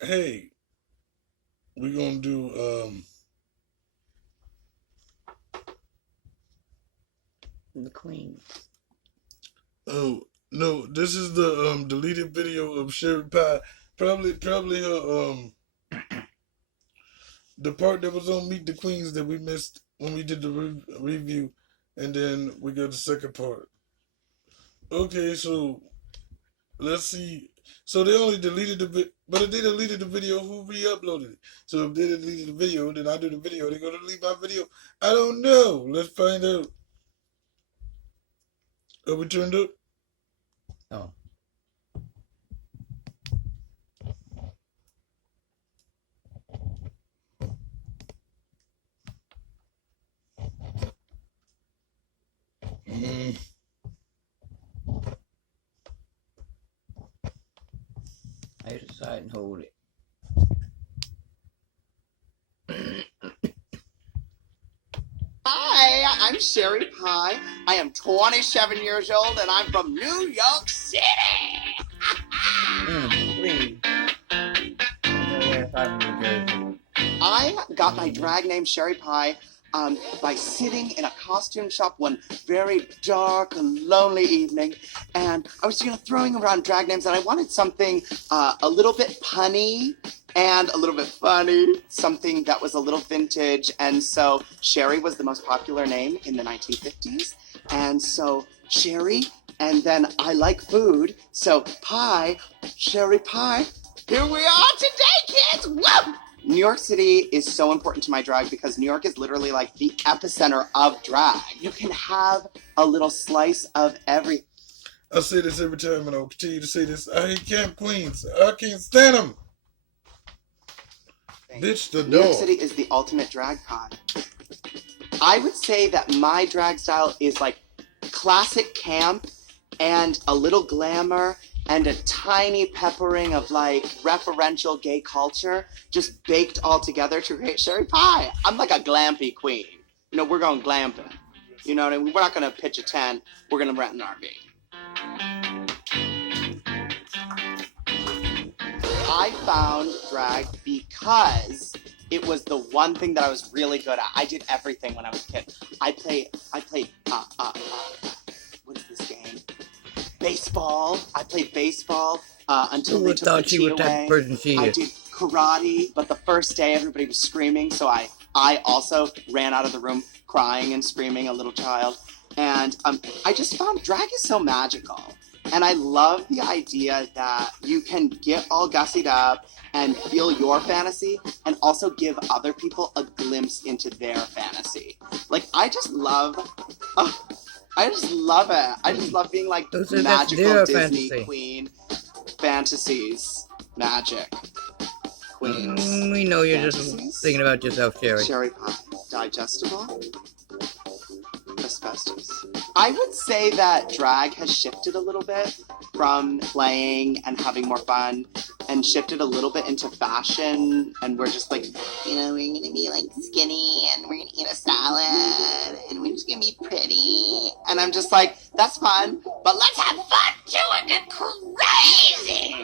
Hey, we're gonna do The Queen. oh no, this is the deleted video of Sherry Pie. Probably her the part that was on Meet the Queens that we missed when we did the review, and then we got the second part. Okay, so let's see. So they only deleted the but if they deleted the video, who re-uploaded it? So if they deleted the video, then I do the video. They're gonna delete my video. I don't know. Let's find out. Are we turned up? Oh. Mm. I use the side and hold it. Hi, I'm Sherry Pie. I am 27 years old and I'm from New York City. Please. No, I'm from New Jersey. I got my drag name Sherry Pie by sitting in a costume shop one very dark, lonely evening, and I was throwing around drag names, and I wanted something a little bit punny and a little bit funny, something that was a little vintage, and so Sherry was the most popular name in the 1950s, and so Sherry, and then I like food, so pie, Sherry Pie. Here we are today, kids! Woo! New York City is so important to my drag because New York is literally like the epicenter of drag. You can have a little slice of everything. I say this every time, and I'll continue to say this. I hate Camp Queens. I can't stand them. Bitch, the New York dog. City is the ultimate drag pod. I would say that my drag style is like classic camp and a little glamour and a tiny peppering of like referential gay culture just baked all together to create Sherry Pie. I'm like a glampy queen. We're going glamping. You know what I mean? We're not going to pitch a tent. We're going to rent an RV. I found drag because it was the one thing that I was really good at. I did everything when I was a kid. I played what is this game? Baseball. I played baseball until they took the tea away. I did karate, but the first day everybody was screaming, so I also ran out of the room crying and screaming, a little child. And I just found drag is so magical. And I love the idea that you can get all gussied up and feel your fantasy and also give other people a glimpse into their fantasy. Like, I just love it. I just love being like magical Disney fantasy. queen fantasies. Magic. Queens. We know you're Fantasies? just thinking about yourself, Sherry. Sherry Pie. Digestible? Asbestos. I would say that drag has shifted a little bit from playing and having more fun and shifted a little bit into fashion, and we're just like, we're gonna be like skinny and we're gonna eat a salad and we're just gonna be pretty. And I'm just like, that's fun, but let's have fun too and get crazy.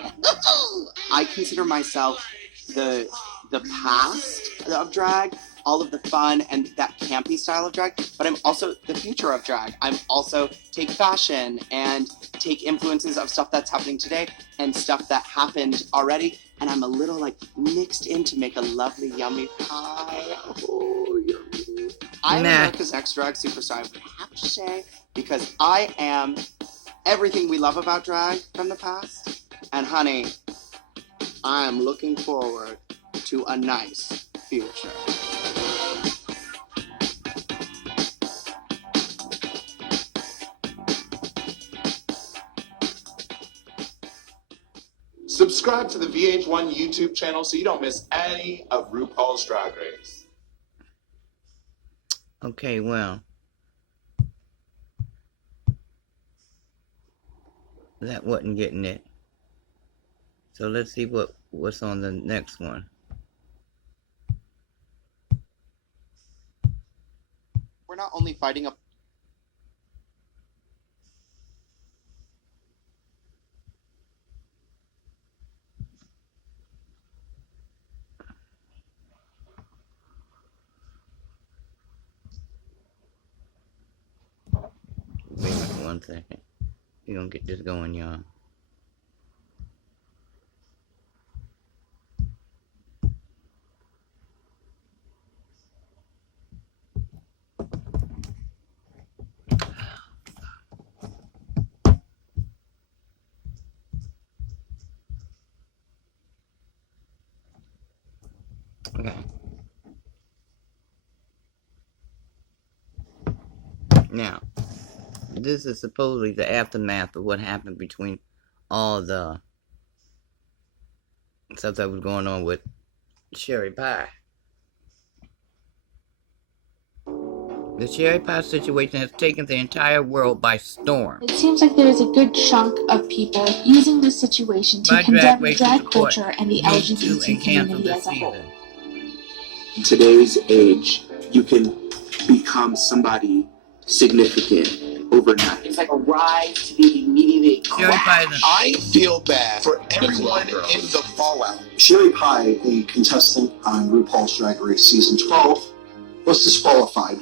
I consider myself the past of drag, all of the fun and that campy style of drag, but I'm also the future of drag. I'm also take fashion and take influences of stuff that's happening today and stuff that happened already, and I'm a little like mixed in to make a lovely yummy pie. Oh, yummy. I'm America's Next Drag Superstar, I would have to say, because I am everything we love about drag from the past. And honey, I am looking forward to a nice future. Subscribe to the VH1 YouTube channel so you don't miss any of RuPaul's Drag Race. Okay, well. That wasn't getting it. So let's see what's on the next one. We're not only fighting a 1 second. We're gonna get this going, y'all. Okay. Now, this is supposedly the aftermath of what happened between all the stuff that was going on with Sherry Pie. The Sherry Pie situation has taken the entire world by storm. It seems like there is a good chunk of people using this situation to condemn drag culture and the LGBT community as a whole. In today's age, you can become somebody significant overnight. It's like a rise to the immediate crash. I feel bad for everyone in the fallout. Sherry Pie, a contestant on RuPaul's Drag Race Season 12, was disqualified.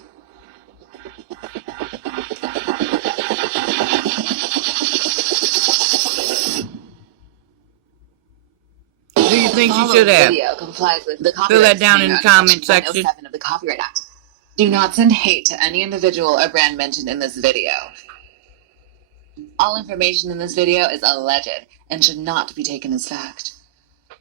Do you think she should have? Video complies with the Fill that down in the comment section. 107 of the Copyright Act. Do not send hate to any individual or brand mentioned in this video. All information in this video is alleged and should not be taken as fact.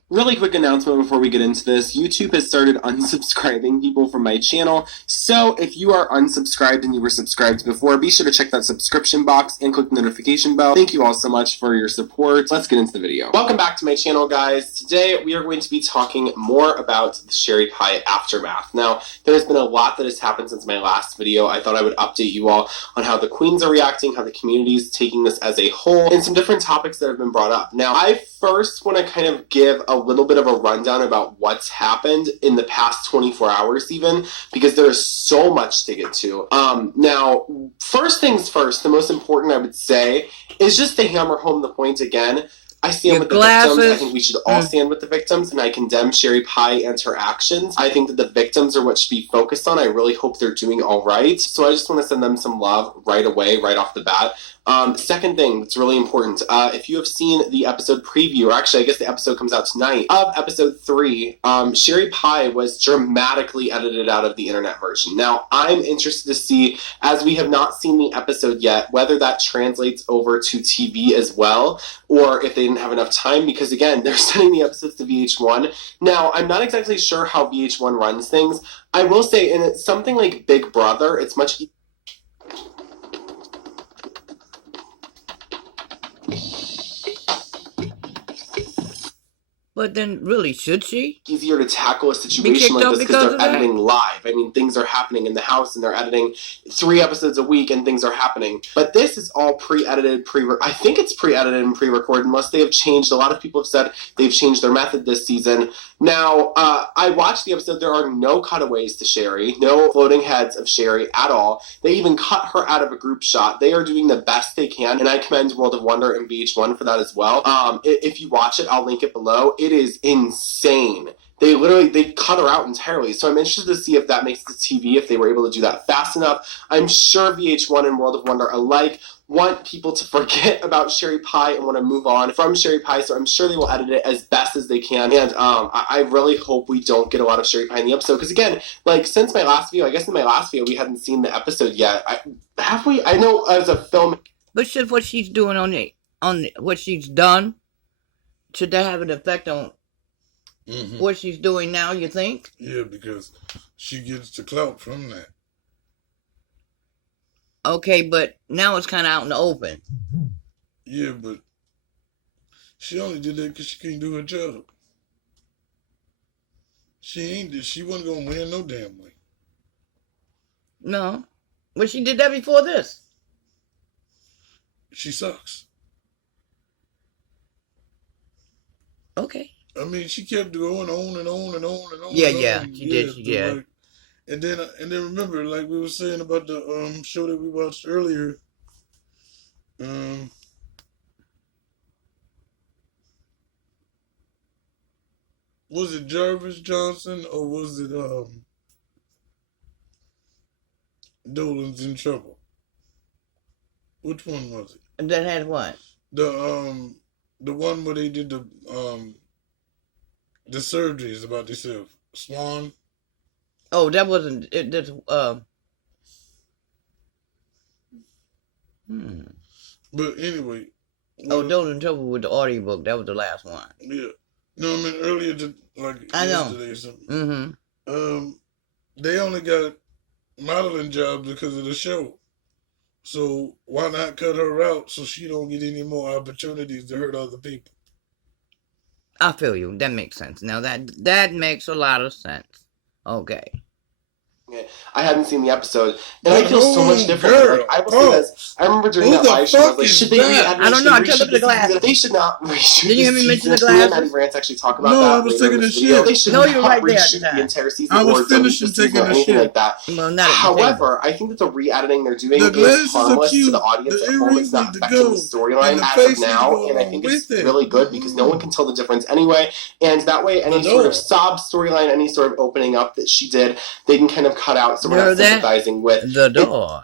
Really quick announcement before we get into this. YouTube has started unsubscribing people from my channel. So if you are unsubscribed and you were subscribed before, be sure to check that subscription box and click the notification bell. Thank you all so much for your support. Let's get into the video. Welcome back to my channel, guys. Today we are going to be talking more about the Sherry Pie aftermath. Now, there has been a lot that has happened since my last video. I thought I would update you all on how the queens are reacting, how the community is taking this as a whole, and some different topics that have been brought up. Now, I first want to kind of give a little bit of a rundown about what's happened in the past 24 hours even, because there is so much to get to. Now, first things first, the most important I would say is just to hammer home the point again. I stand with the victims. I think we should all stand with the victims, and I condemn Sherry Pie and her actions. I think that the victims are what should be focused on. I really hope they're doing all right. So I just want to send them some love right away, right off the bat. Second thing that's really important, if you have seen the episode preview, or actually I guess the episode comes out tonight, of episode 3, Sherry Pie was dramatically edited out of the internet version. Now, I'm interested to see, as we have not seen the episode yet, whether that translates over to TV as well, or if they didn't have enough time, because again, they're sending the episodes to VH1. Now, I'm not exactly sure how VH1 runs things. I will say, in something like Big Brother, it's much But then, really, should she? easier to tackle a situation like this because they're editing live. I mean, things are happening in the house and they're editing 3 episodes a week and things are happening. But this is all pre-edited, I think it's pre-edited and pre-recorded, unless they have changed. A lot of people have said they've changed their method this season. Now, I watched the episode. There are no cutaways to Sherry, no floating heads of Sherry at all. They even cut her out of a group shot. They are doing the best they can, and I commend World of Wonder and VH1 for that as well. If you watch it, I'll link it below. It is insane. They cut her out entirely. So I'm interested to see if that makes the TV, if they were able to do that fast enough. I'm sure VH1 and World of Wonder alike want people to forget about Sherry Pie and want to move on from Sherry Pie, so I'm sure they will edit it as best as they can. And I really hope we don't get a lot of Sherry Pie in the episode, because again, like, since my last video, I guess in my last video we hadn't seen the episode yet. Have we? I know as a film... But should what she's doing on what she's done, should that have an effect on what she's doing now, you think? Yeah, because she gets the clout from that. Okay, but now it's kind of out in the open. Yeah, but she only did that because she couldn't do her job. She wasn't going to win no damn way. No. But she did that before this. She sucks. Okay. I mean, she kept going on and on and on and on. Yeah, she did. Like, and then remember, like we were saying about the show that we watched earlier. Was it Jarvis Johnson or was it Dolan's in Trouble? Which one was it? That had what? The one where they did the surgeries about themselves. Swan. Oh, that wasn't it. That's But anyway. Oh, Those in Trouble with the audiobook. That was the last one. Yeah. No, I mean earlier, I know. yesterday or something. They only got modeling jobs because of the show. So why not cut her out so she don't get any more opportunities to hurt other people? I feel you. That makes sense. Now that makes a lot of sense. Okay. I hadn't seen the episode, and I feel so much different. Like, I will say this. I remember during that live show, I was like, should they re-edit? I don't know. I took up the glass. They should not reshoot. Did you hear me mention the glass? Me and glasses? Maddie Rance actually talk about No, that. I was taking a shit. They should No, not you're right there. reshoot the entire season. I was or finishing the season taking or a anything shit. like that. Well, not However, I think that the re-editing they're doing The is glasses are harmless to cute. the audience The at home. It's not earrings need to affecting go. the storyline And the as face of now, need to and I go think with it's it. really good because no one can tell the difference anyway. And that way, any sort of sob storyline, any sort of opening up that she did, they can kind of cut out, so we're not sympathizing with the door.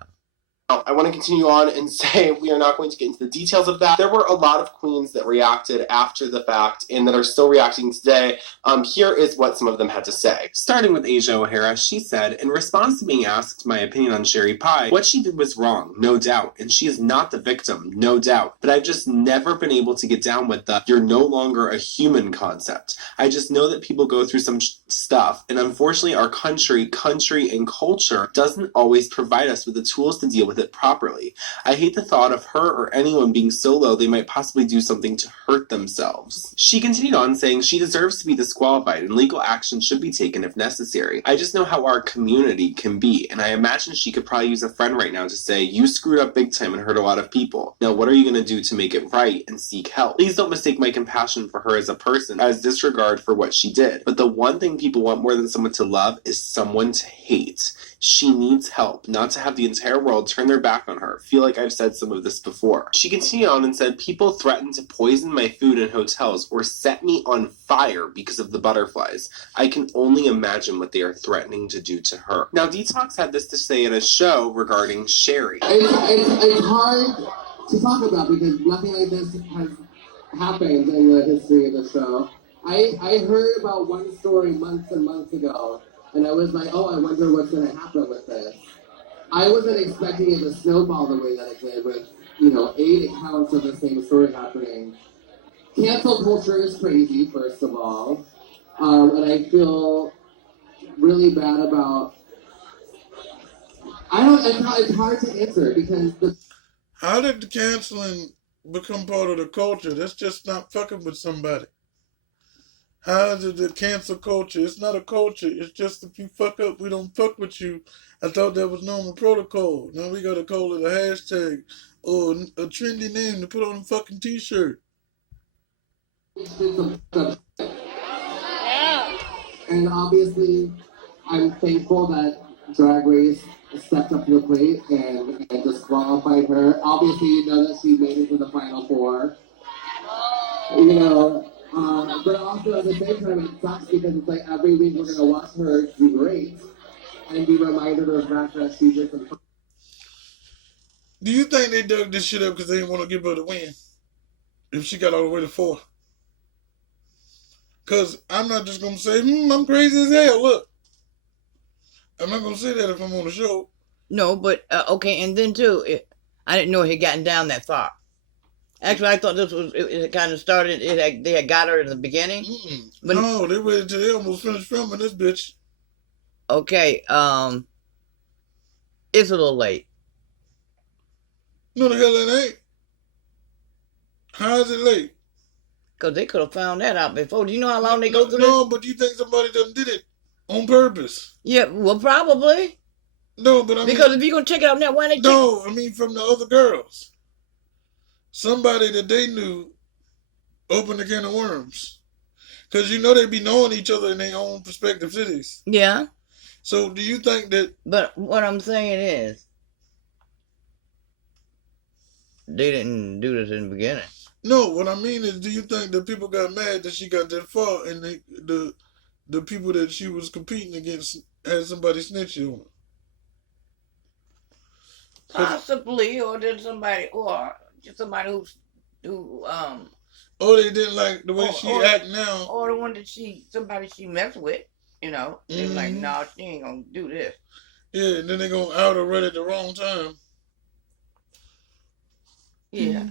I want to continue on and say we are not going to get into the details of that. There were a lot of queens that reacted after the fact and that are still reacting today. Here is what some of them had to say. Starting with Asia O'Hara, she said, in response to being asked my opinion on Sherry Pie, what she did was wrong, no doubt, and she is not the victim, no doubt. But I've just never been able to get down with the you're no longer a human concept. I just know that people go through some stuff, and unfortunately our country, and culture doesn't always provide us with the tools to deal with it properly. I hate the thought of her or anyone being so low they might possibly do something to hurt themselves. She continued on saying she deserves to be disqualified and legal action should be taken if necessary. I just know how our community can be, and I imagine she could probably use a friend right now to say, you screwed up big time and hurt a lot of people. Now what are you going to do to make it right and seek help? Please don't mistake my compassion for her as a person as disregard for what she did. But the one thing people want more than someone to love is someone to hate. She needs help, not to have the entire world turn their back on her. Feel like I've said some of this before. She continued on and said, people threaten to poison my food in hotels or set me on fire because of the butterflies. I can only imagine what they are threatening to do to her. Now, Detox had this to say in a show regarding Sherry. It's hard to talk about because nothing like this has happened in the history of the show. I heard about one story months and months ago, and I was like, oh, I wonder what's going to happen with this. I wasn't expecting it to snowball the way that it did with, 8 accounts of the same story happening. Cancel culture is crazy, first of all, and I feel really bad about. It's hard to answer because How did the canceling become part of the culture? That's just not fucking with somebody. How is it the cancel culture? It's not a culture. It's just if you fuck up, we don't fuck with you. I thought that was normal protocol. Now we gotta call it a hashtag or a trendy name to put on a fucking t-shirt. And obviously, I'm thankful that Drag Race stepped up to the plate and disqualified her. Obviously, you know that she made it to the Final Four. But also at the same time, it sucks because it's like every week we're going to watch her do great and be reminded of the fact that she did some. Do you think they dug this shit up because they didn't want to give her the win? If she got all the way to 4? Because I'm not just going to say, I'm crazy as hell, look. I'm not going to say that if I'm on the show. No, but, okay, and then too, I didn't know it had gotten down that far. Actually, I thought this was, it kind of started, they had got her in the beginning. But no, they waited till they almost finished filming this bitch. Okay, it's a little late. No, the hell it ain't. How is it late? Because they could have found that out before. Do you know how long they go through No, but you think somebody done did it on purpose? Yeah, well, probably. No, but I mean... Because if you're going to check it out now, why they... No, I mean from the other girls. Somebody that they knew opened a can of worms. Because they be knowing each other in their own prospective cities. Yeah. So do you think that... But what I'm saying is, they didn't do this in the beginning. No, what I mean is, do you think that people got mad that she got that far and the people that she was competing against had somebody snitch on her? Possibly, or then somebody who oh, they didn't like the way she act now. Or the one that somebody she messed with, you know. They're like, nah, she ain't gonna do this. Yeah, and then they're gonna out her right at the wrong time. Yeah.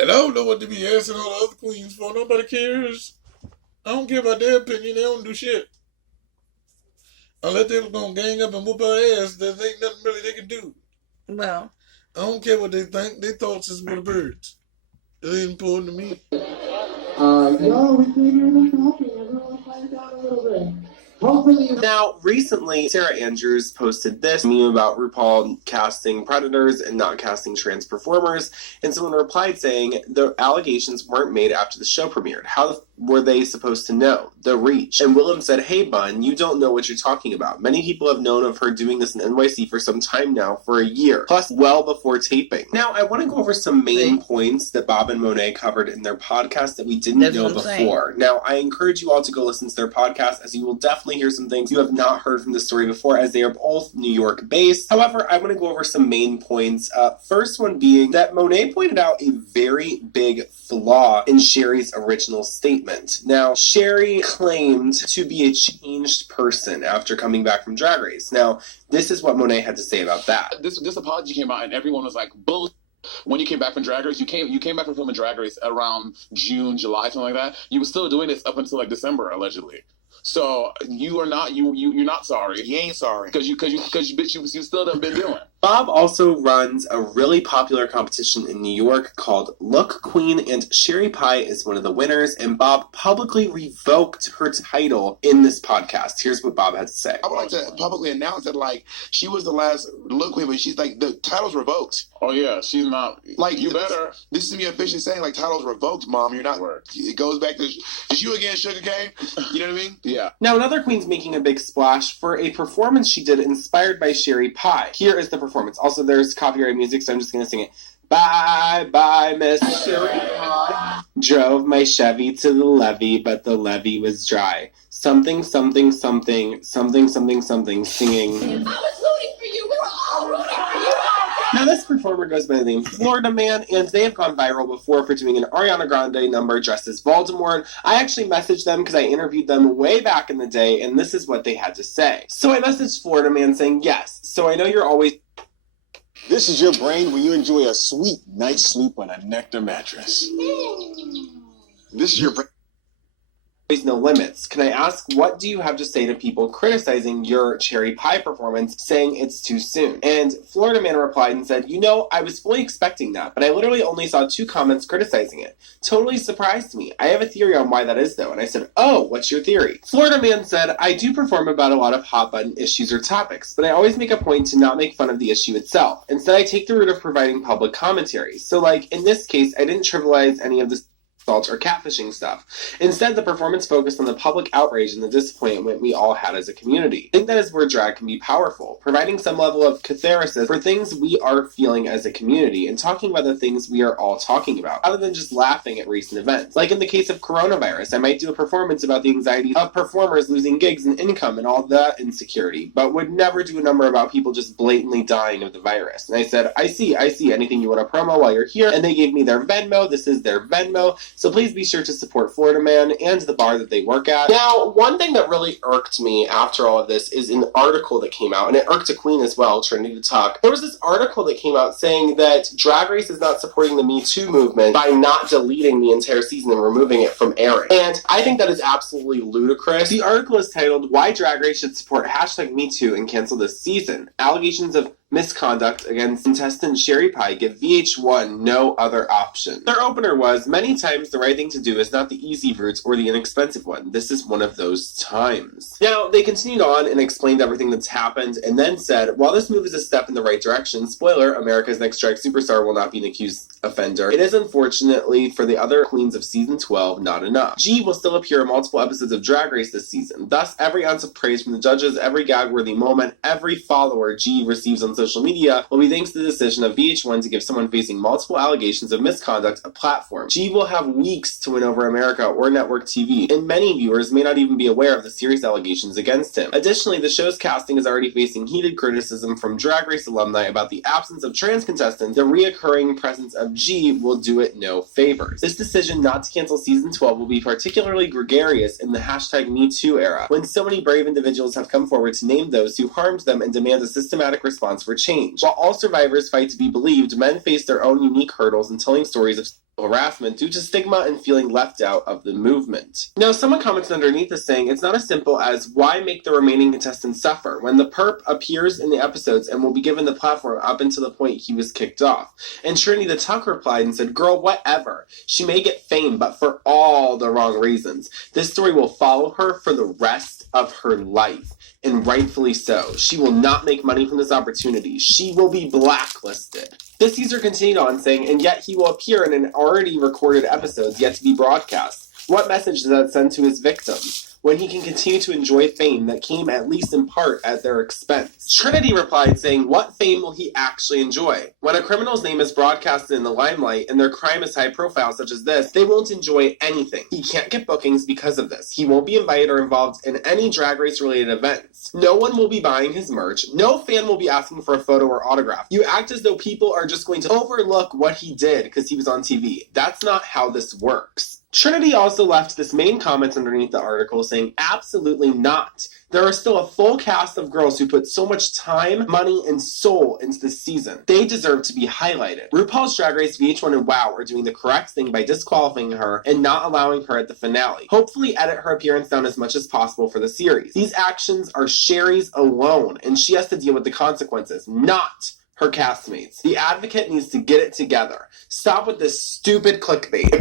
And I don't know what to be asking all the other queens for. Nobody cares. I don't care about their opinion. They don't do shit. Unless they were gonna gang up and whoop her ass, there ain't nothing really they can do. Well, I don't care what they think. Their thoughts is for the birds. It ain't important to me. No, we figured it out. Everyone played down a little bit. Hopefully. Now, recently, Sarah Andrews posted this meme about RuPaul casting predators and not casting trans performers, and someone replied saying the allegations weren't made after the show premiered. How were they supposed to know? The reach. And Willem said, hey, Bun, you don't know what you're talking about. Many people have known of her doing this in NYC for some time now, for a year, plus well before taping. Now, I want to go over some main points that Bob and Monet covered in their podcast that we didn't know before. Now, I encourage you all to go listen to their podcast, as you will definitely hear some things you have not heard from the story before, as they are both New York based. However, I want to go over some main points. First one being that Monet pointed out a very big flaw in Sherry's original statement. Now, Sherry claimed to be a changed person after coming back from Drag Race. Now, this is what Monet had to say about that. This apology came out and everyone was like, bull. When you came back from Drag Race, you came back from filming Drag Race around June, July, something like that. You were still doing this up until like December, allegedly. So you're not sorry. You ain't sorry because you still done been doing. Bob also runs a really popular competition in New York called Look Queen, and Sherry Pie is one of the winners, and Bob publicly revoked her title in this podcast. Here's what Bob had to say. I would like to publicly announce that, like, she was the last Look Queen, but she's like, the title's revoked. Oh yeah, she's not. Like, you better. This is me officially saying, like, title's revoked, Mom. You're not. It goes back to, is you again, Sugar Cane? You know what I mean? Yeah. Now, another queen's making a big splash for a performance she did inspired by Sherry Pie. Here is the performance. Also, there's copyright music, so I'm just going to sing it. Bye, bye, Miss Sherry Pie. Drove my Chevy to the levee, but the levee was dry. Something, something, something, something, something, something, singing. I was rooting for you. We were all rooting for you. Now, this performer goes by the name Florida Man, and they have gone viral before for doing an Ariana Grande number dressed as Voldemort. I actually messaged them because I interviewed them way back in the day, and this is what they had to say. So I messaged Florida Man saying, yes, so I know you're always... This is your brain when you enjoy a sweet night's sleep on a Nectar mattress. This is your brain. No limits. Can I ask, what do you have to say to people criticizing your Cherry Pie performance, saying it's too soon? And Florida Man replied and said, you know, I was fully expecting that, but I literally only saw 2 comments criticizing it. Totally surprised me. I have a theory on why that is, though. And I said, oh, what's your theory? Florida Man said, I do perform about a lot of hot button issues or topics, but I always make a point to not make fun of the issue itself. Instead, I take the route of providing public commentary. So, like, in this case, I didn't trivialize any of the or catfishing stuff. Instead, the performance focused on the public outrage and the disappointment we all had as a community. I think that is where drag can be powerful, providing some level of catharsis for things we are feeling as a community and talking about the things we are all talking about, rather than just laughing at recent events. Like in the case of coronavirus, I might do a performance about the anxiety of performers losing gigs and income and all that insecurity, but would never do a number about people just blatantly dying of the virus. And I said, I see, anything you want to promo while you're here, and they gave me their Venmo. This is their Venmo. So please be sure to support Florida Man and the bar that they work at. Now, one thing that really irked me after all of this is an article that came out, and it irked a queen as well, Trinity the Tuck. There was this article that came out saying that Drag Race is not supporting the Me Too movement by not deleting the entire season and removing it from airing. And I think that is absolutely ludicrous. The article is titled, Why Drag Race Should Support #MeToo and Cancel This Season. Allegations of misconduct against contestant Sherry Pie give VH1 no other option. Their opener was, many times the right thing to do is not the easy route or the inexpensive one. This is one of those times. Now, they continued on and explained everything that's happened and then said, while this move is a step in the right direction, spoiler, America's Next Drag Superstar will not be an accused offender. It is unfortunately for the other queens of season 12 not enough. G will still appear in multiple episodes of Drag Race this season. Thus, every ounce of praise from the judges, every gag-worthy moment, every follower G receives on social media will be thanks to the decision of VH1 to give someone facing multiple allegations of misconduct a platform. G will have weeks to win over America or network TV, and many viewers may not even be aware of the serious allegations against him. Additionally, the show's casting is already facing heated criticism from Drag Race alumni about the absence of trans contestants. The reoccurring presence of G will do it no favors. This decision not to cancel season 12 will be particularly gregarious in the #MeToo era, when so many brave individuals have come forward to name those who harmed them and demand a systematic response for change. While all survivors fight to be believed, men face their own unique hurdles in telling stories of harassment due to stigma and feeling left out of the movement. Now, someone commented underneath this saying, it's not as simple as why make the remaining contestants suffer when the perp appears in the episodes and will be given the platform up until the point he was kicked off. And Trinity the Tuck replied and said, girl, whatever. She may get fame, but for all the wrong reasons. This story will follow her for the rest of her life. And rightfully so. She will not make money from this opportunity. She will be blacklisted. This user continued on saying, and yet he will appear in an already recorded episode yet to be broadcast. What message does that send to his victims? When he can continue to enjoy fame that came at least in part at their expense. Trinity replied saying, what fame will he actually enjoy? When a criminal's name is broadcasted in the limelight and their crime is high profile such as this, they won't enjoy anything. He can't get bookings because of this. He won't be invited or involved in any Drag Race related events. No one will be buying his merch. No fan will be asking for a photo or autograph. You act as though people are just going to overlook what he did because he was on TV. That's not how this works. Trinity also left this main comment underneath the article saying, absolutely not. There are still a full cast of girls who put so much time, money, and soul into this season. They deserve to be highlighted. RuPaul's Drag Race, VH1, and WoW are doing the correct thing by disqualifying her and not allowing her at the finale. Hopefully edit her appearance down as much as possible for the series. These actions are Sherry's alone, and she has to deal with the consequences, not her castmates. The Advocate needs to get it together. Stop with this stupid clickbait.